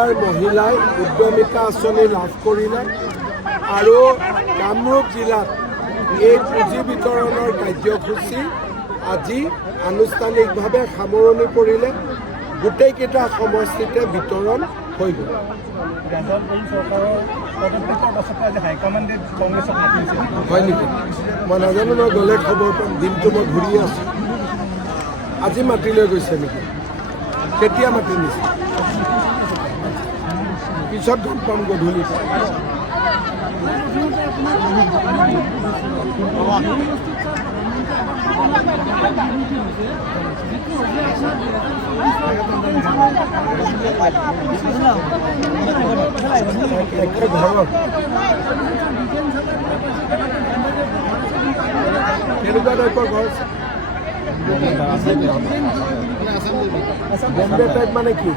মহিলাই উদ্যমিতা আঁচনি লাভ কৰিলে আৰু কামৰূপ জিলাত এই পুঁজি বিতৰণৰ কাৰ্যসূচী আজি আনুষ্ঠানিকভাৱে সামৰণি পৰিলে। গোটেইকেইটা সমষ্টিতে বিতৰণ হৈ গ'ল। হয় নেকি? মই নাজানো, মই গ'লে খবৰ পাম। দিনটো মই ঘূৰি আছোঁ। আজি মাতি লৈ গৈছে নেকি? কেতিয়া মাতি নিছে? পিছত গম পাম গধূলি। কেনেকুৱা টাইপৰ ঘৰ? বম্বে টাইপ মানে কি?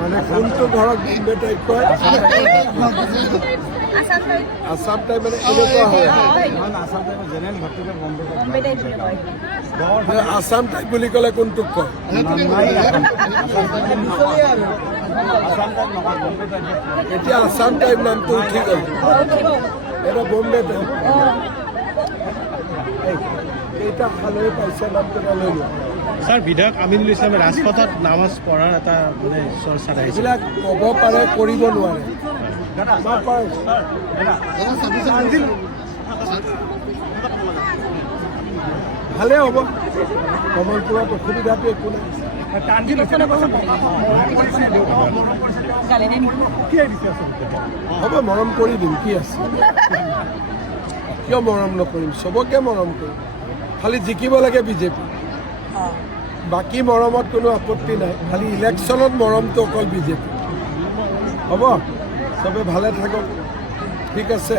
মানে কোনটো ঘৰক বম্বে টাইপ কয়? আসাম টাইপ মানে এনেকুৱা হয়। আসাম টাইপ বুলি ক'লে কোনটোক কয়? এতিয়া আসাম টাইপ নামটো উঠি গ'ল। এটা বম্বে টাইপ। কেইটা খালৈ পাইছে নামকেইটা লৈ লোৱা। ছাৰ, বিধায়ক আমিনুল ইছলামে ৰাজপথত নামাজ পঢ়াৰ এটা মানে চৰ্চাত আহিছে। এইবিলাক ক'ব পাৰে, কৰিব নোৱাৰে। ভালে হ'ব। কমলপুৰত অসুবিধাটো একো নাই। হ'ব, মৰম কৰি দিম। কি আছে? কিয় মৰম নকৰিম? চবকে মৰম কৰিম। খালি জিকিব লাগে বিজেপি। বাকী মৰমত কোনো আপত্তি নাই। খালি ইলেকশ্যনত মৰমটো অকল বিজেপি। হ'ব, চবে ভালে থাকক। ঠিক আছে।